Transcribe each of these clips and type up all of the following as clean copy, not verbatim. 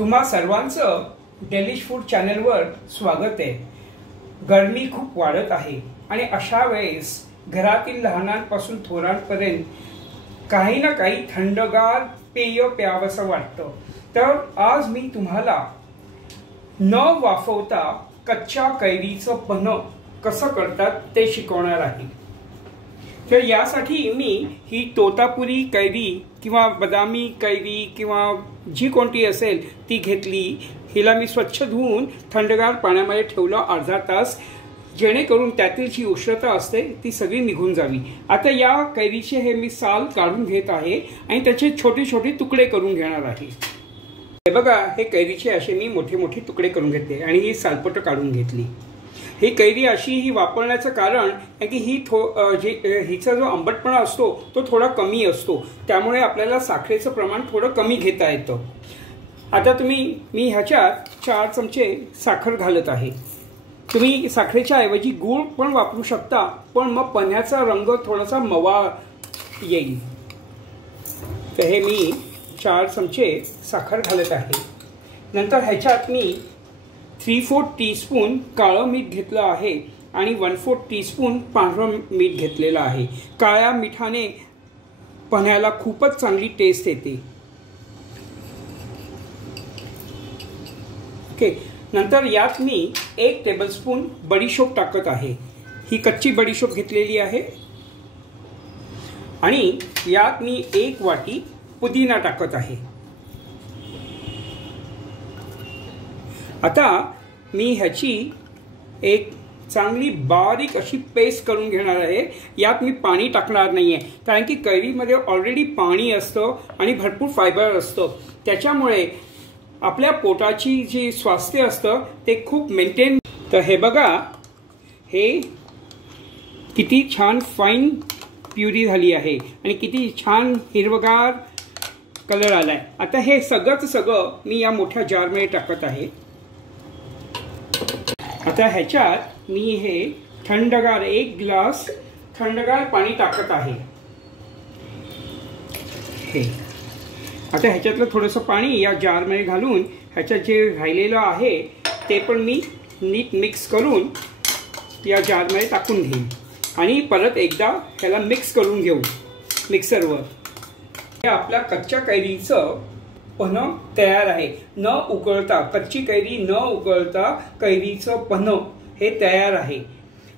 तुम्हा सर्वांचं delish food चॅनलवर स्वागत आहे। गरमी खूप वाढत आहे आणि अशा वेळेस घरातील लहानांपासून थोरांपर्यंत काही ना काही थंडगार पेय प्यावंसं वाटतं। तर आज मी तुम्हाला न वाफवता कच्च्या कैरीचं पन्ह कसं करतात ते शिकवणार आहे। तर यासाठी मी ही तोतापुरी कैरी किंवा बदामी कैरी किंवा जी कोणती असेल ती घेतली। हिला मी स्वच्छ धुवून थंडगार पाण्यामध्ये ठेवलं अर्धा तास, जेणेकरून त्यातील जी उष्णता असते ती सगळी निघून जावी। आता या कैरीचे हे मी साल काढून घेत आहे आणि त्याचे छोटे छोटे तुकडे करून घेणार आहे। हे बघा, हे कैरीचे असे मी मोठे मोठे तुकडे करून घेतले आणि ही सालपट काढून घेतली। ही कैरी अशी ही वापरण्याचं कारण आहे की हिचा जो आंबटपणा असतो तो थोडा कमी असतो, त्यामुळे आपल्याला साखरेचं प्रमाण थोडं कमी घेता येतं। आता मी ह्याच्यात 4 चमचे साखर घालत आहे। तुम्ही साखरेच्या ऐवजी गूळ पण वापरू शकता, पण मग पन्ह्याचा रंग थोडासा मवाळ येईल। तर हे मी 4 चमचे साखर घालत आहे। नंतर ह्याच्यात मी 3/4 टीस्पून काळं मीठ घेतलं आहे आणि 1/4 टीस्पून पांढरं मीठ घेतलेलं आहे। काळ्या मिठाने पन्ह्याला खूपच चांगली टेस्ट येते। ओके, नंतर यात मी 1 टेबलस्पून बडीशोप टाकत आहे। ही कच्ची बडीशोप घेतलेली आहे आणि यात मी 1 वाटी पुदिना टाकत आहे। आता मी ह्याची एक चांगली बारीक अशी पेस्ट करून घेणार आहे। यात मी पाणी टाकणार नाहीये, कारण की कैरीमध्ये ऑलरेडी पाणी असतं आणि भरपूर फायबर असतं, त्याच्यामुळे आपल्या पोटाची जी स्वास्थ्य असतं ते खूप मेंटेन। तर हे बघा, हे किती छान फाईन प्युरी झाली आहे आणि किती छान हिरवगार कलर आलाय। आता हे सगळं मी या मोठ्या जारमध्ये टाकत आहे। आता ह्याच्यात मी हे थंडगार 1 ग्लास थंडगार पाणी टाकत आहे। हे आता ह्याच्यातलं थोडंसं पाणी या जारमध्ये घालून ह्याच्यात जे राहिलेलं आहे ते पण मी नीट मिक्स करून या जारमध्ये टाकून घेईन आणि परत एकदा ह्याला मिक्स करून घेऊ मिक्सरवर। हे आपल्या कच्च्या कैरीचं पन्ह तयार आहे। न उकळता, कच्ची कैरी न उकळता कैरीचं पन्ह हे तयार आहे।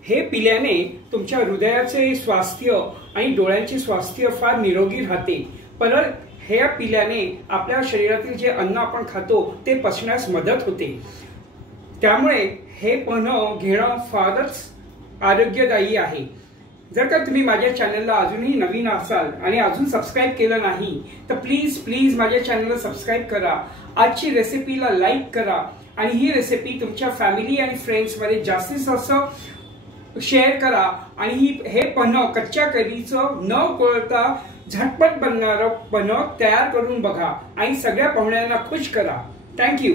हे पिल्याने तुमच्या हृदयाचे स्वास्थ्य आणि डोळ्यांचे स्वास्थ्य फार निरोगी राहते। परत हे पिल्याने आपल्या शरीरातील जे अन्न आपण खातो ते पचण्यास मदत होते, त्यामुळे हे पन्ह घेणं फारच आरोग्यदायी आहे। जर का तुम्ही माझ्या चॅनलला अजूनही नवीन असाल आणि अजून सबस्क्राईब केलं नाही तर प्लीज माझ्या चॅनलला सबस्क्राईब करा। आजची रेसिपीला लाईक करा आणि ही रेसिपी तुमच्या फॅमिली आणि फ्रेंड्समध्ये जास्तीत जास्त शेअर करा आणि हे पन्ह कच्च्या कैरीचं न उकळता झटपट बनणारं पन्ह तयार करून बघा आणि सगळ्या पाहुण्यांना खुश करा। थँक्यू।